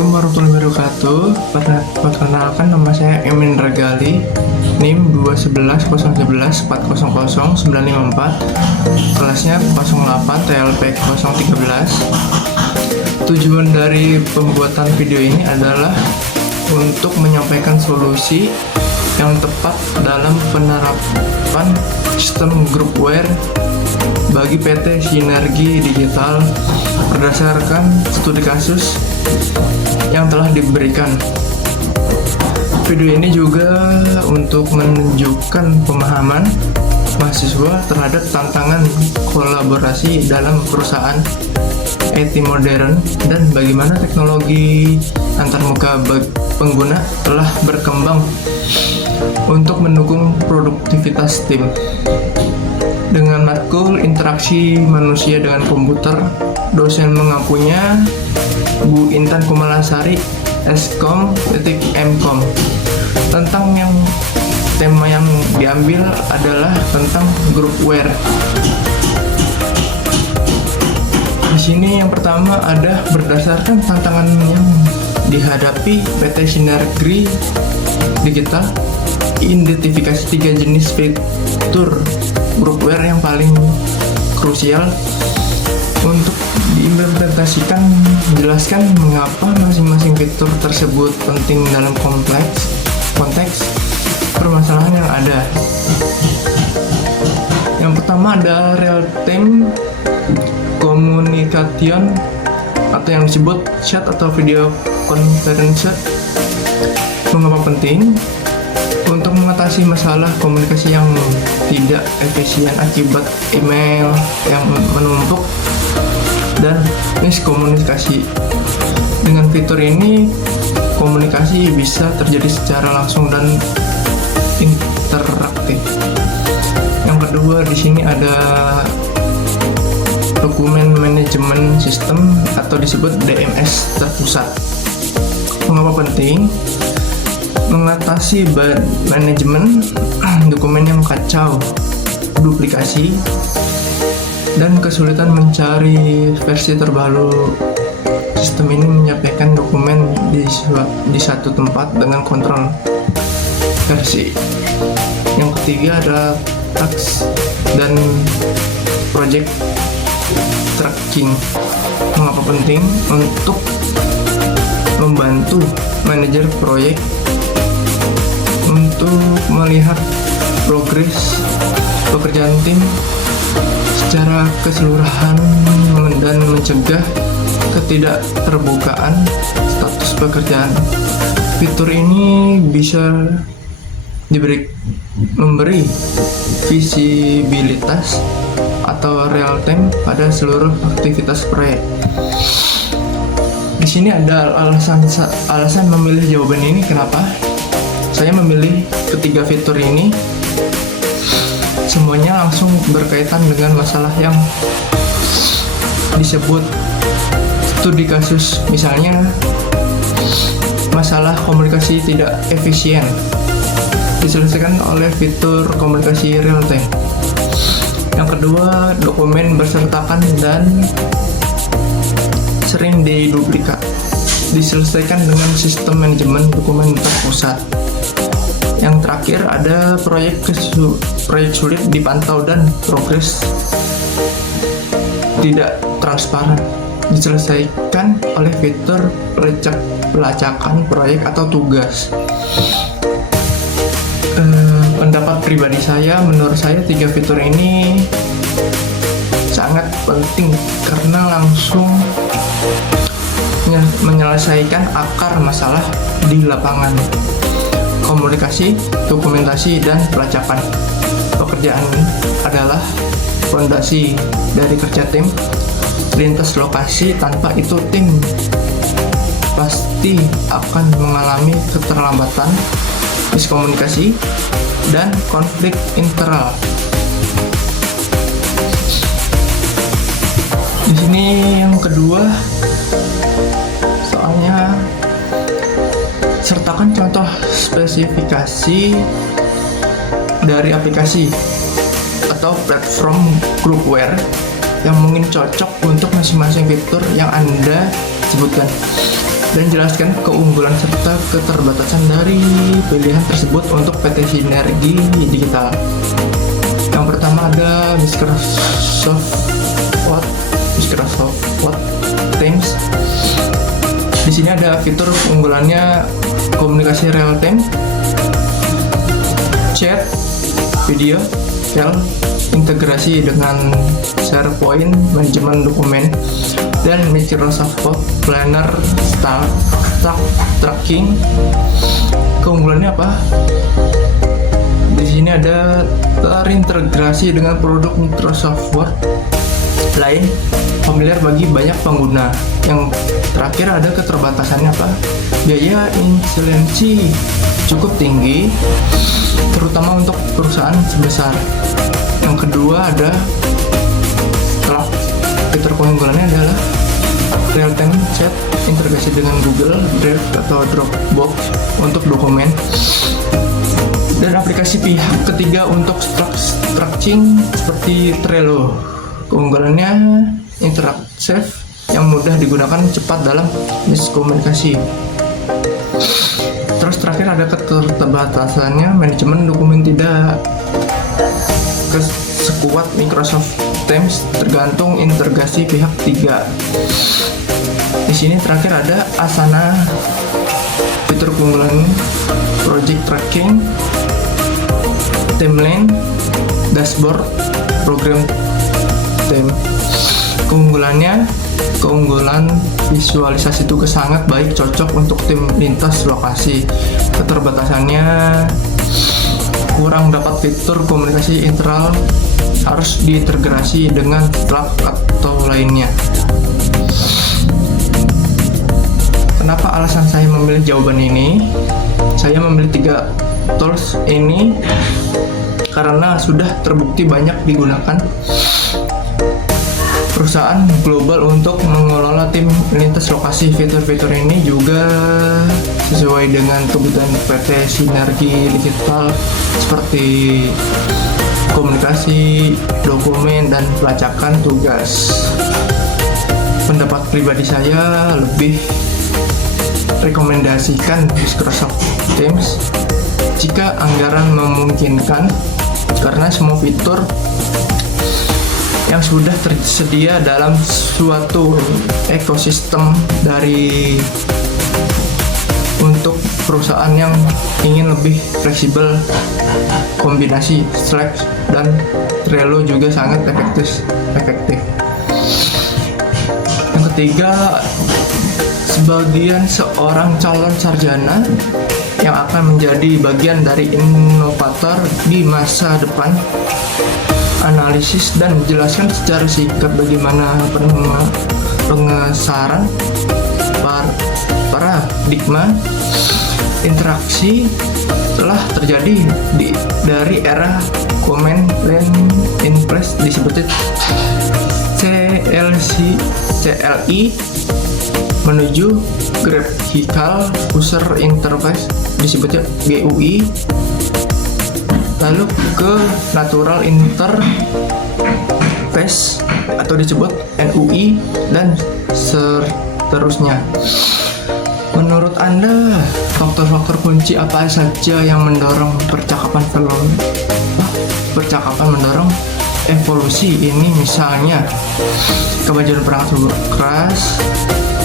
Assalamualaikum warahmatullahi wabarakatuh. Perkenalkan, nama saya Emin Regali, NIM 2110114000954, kelasnya 08 TLP 013. Tujuan dari pembuatan video ini adalah untuk menyampaikan solusi yang tepat dalam penerapan sistem groupware bagi PT Sinergi Digital berdasarkan studi kasus yang telah diberikan. Video ini juga untuk menunjukkan pemahaman mahasiswa terhadap tantangan kolaborasi dalam perusahaan IT modern dan bagaimana teknologi antarmuka pengguna telah berkembang untuk mendukung produktivitas tim. Dengan matkul interaksi manusia dengan komputer, dosen mengakunya Bu Intan Kumalasari, Skom.Mkom. Tema yang diambil adalah tentang groupware. Di sini yang pertama ada berdasarkan tantangan yang dihadapi PT Sinergi Digital, identifikasi 3 jenis fitur groupware yang paling krusial untuk diimplementasikan. Jelaskan mengapa masing-masing fitur tersebut penting dalam konteks permasalahan yang ada. Yang pertama ada real-time communication atau yang disebut chat atau video conference. Mengapa penting? Untuk mengatasi masalah komunikasi yang tidak efisien akibat email yang menumpuk dan miskomunikasi. Dengan fitur ini, komunikasi bisa terjadi secara langsung dan interaktif. Yang kedua, di sini ada dokumen manajemen sistem atau disebut DMS terpusat. Mengapa penting? Mengatasi manajemen dokumen yang kacau, duplikasi, dan kesulitan mencari versi terbaru. Sistem ini menyampaikan dokumen di satu tempat dengan kontrol versi. Yang ketiga ada task dan project tracking. Mengapa penting? Untuk membantu manajer proyek untuk melihat progres pekerjaan tim secara keseluruhan dan mencegah ketidakterbukaan status pekerjaan. Fitur ini bisa memberi visibilitas atau real time pada seluruh aktivitas proyek. Di sini ada alasan memilih jawaban ini. Kenapa saya memilih ketiga fitur ini? Semuanya langsung berkaitan dengan masalah yang disebut studi kasus. Misalnya masalah komunikasi tidak efisien diselesaikan oleh fitur komunikasi real time. Yang kedua, dokumen berserakan dan sering diduplikat diselesaikan dengan sistem manajemen dokumen terpusat. Yang terakhir ada proyek sulit dipantau dan progres tidak transparan diselesaikan oleh fitur pelacakan proyek atau tugas. Pendapat pribadi saya, menurut saya 3 fitur ini sangat penting karena langsung menyelesaikan akar masalah di lapangan. Komunikasi, dokumentasi, dan pelacakan pekerjaan adalah fondasi dari kerja tim lintas lokasi. Tanpa itu tim pasti akan mengalami keterlambatan, miskomunikasi, dan konflik internal. Di sini yang kedua, soalnya sertakan contoh spesifikasi dari aplikasi atau platform groupware yang mungkin cocok untuk masing-masing fitur yang Anda sebutkan. dan jelaskan keunggulan serta keterbatasan dari pilihan tersebut untuk PT Sinergi Digital. Yang pertama ada Microsoft Word Teams. Di sini ada fitur keunggulannya komunikasi real time, chat, video, file, integrasi dengan SharePoint, manajemen dokumen, dan Microsoft Planner tracking. Keunggulannya apa? Di sini ada terintegrasi dengan produk Microsoft Word lain, familiar bagi banyak pengguna. Yang terakhir ada keterbatasannya apa? Biaya installasi cukup tinggi, terutama untuk perusahaan sebesar. Yang kedua ada setelah fitur keunggulannya adalah real time chat, integrasi dengan Google Drive atau Dropbox untuk dokumen, dan aplikasi pihak ketiga untuk tracking seperti Trello. Keunggulannya interaktif yang mudah digunakan, cepat dalam miskomunikasi. Terus terakhir ada keterbatasannya, manajemen dokumen tidak sekuat Microsoft Teams, tergantung integrasi pihak ketiga. Di sini terakhir ada Asana, fitur keunggulan project tracking, timeline, dashboard, program tim. Keunggulan visualisasi tugas sangat baik, cocok untuk tim lintas lokasi. Keterbatasannya kurang dapat fitur komunikasi internal, harus diintegrasi dengan Slack atau lainnya. Kenapa alasan saya memilih jawaban ini? Saya memilih 3 tools ini karena sudah terbukti banyak digunakan perusahaan global untuk mengelola tim lintas lokasi. Fitur-fitur ini juga sesuai dengan kebutuhan PT Sinergi Digital seperti komunikasi, dokumen, dan pelacakan tugas. Pendapat pribadi saya lebih rekomendasikan Microsoft Teams jika anggaran memungkinkan, karena semua fitur yang sudah tersedia dalam suatu ekosistem dari untuk perusahaan yang ingin lebih fleksibel. Kombinasi Slack dan Trello juga sangat efektif. Yang ketiga, sebagian seorang calon sarjana yang akan menjadi bagian dari inovator di masa depan, analisis dan menjelaskan secara singkat bagaimana pengesaran paradigma interaksi telah terjadi dari era Command Line Interface disebut CLI menuju Graphical User Interface disebutnya GUI, lalu ke Natural Interface atau disebut NUI, dan seterusnya. Menurut Anda, faktor-faktor kunci apa saja yang mendorong percakapan mendorong evolusi ini? Misalnya kemajuan perangkat keras,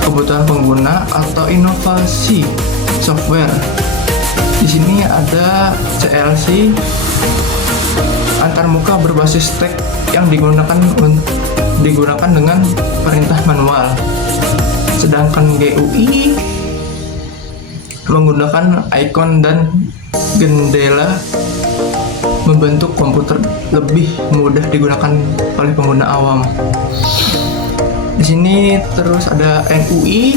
kebutuhan pengguna, atau inovasi software. Di sini ada CLC, antarmuka berbasis teks yang digunakan dengan perintah manual. Sedangkan GUI menggunakan icon dan jendela, membentuk komputer lebih mudah digunakan oleh pengguna awam. Di sini terus ada NUI,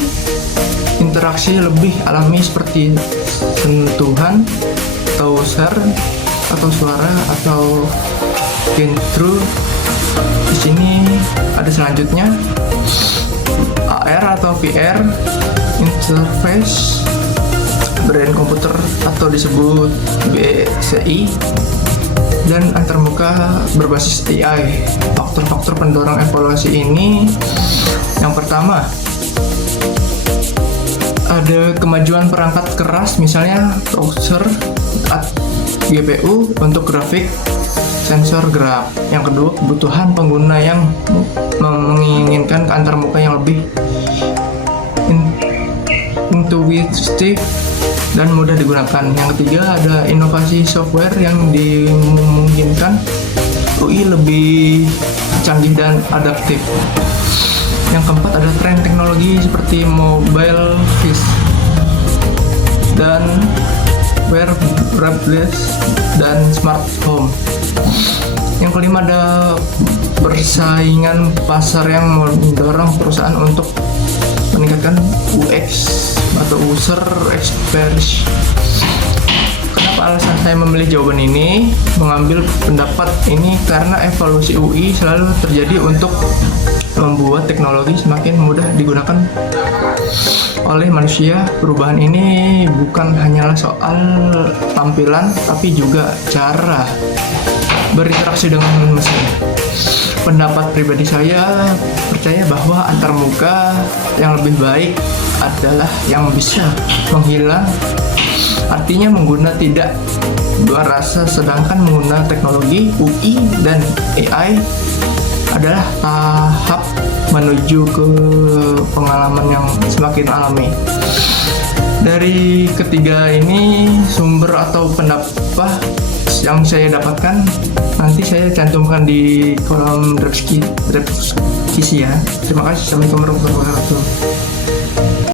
interaksi lebih alami seperti sentuhan atau atau suara atau intro. Di sini ada selanjutnya AR atau VR, interface brain komputer atau disebut BCI, dan antarmuka berbasis AI. Faktor-faktor pendorong evaluasi ini, yang pertama, ada kemajuan perangkat keras, misalnya processor, GPU untuk grafik, sensor gerak. Yang kedua, kebutuhan pengguna yang menginginkan antarmuka yang lebih intuitif dan mudah digunakan. Yang ketiga, ada inovasi software yang dimungkinkan UI lebih canggih dan adaptif. Yang keempat, ada tren teknologi seperti mobile phone dan wearables dan smart home. Yang kelima, ada persaingan pasar yang mendorong perusahaan untuk meningkatkan UX atau user experience. Kenapa alasan saya memilih jawaban ini, mengambil pendapat ini karena evolusi UI selalu terjadi untuk membuat teknologi semakin mudah digunakan oleh manusia. Perubahan ini bukan hanyalah soal tampilan, tapi juga cara berinteraksi dengan mesin. Pendapat pribadi saya percaya bahwa antarmuka yang lebih baik adalah yang bisa menghilang, artinya mengguna tidak berasa, sedangkan menggunakan teknologi UI dan AI adalah tahap menuju ke pengalaman yang semakin alami. Dari ketiga ini, sumber atau pendapat yang saya dapatkan nanti saya cantumkan di kolom deskripsi ya. Terima kasih. Assalamualaikum warahmatullahi wabarakatuh.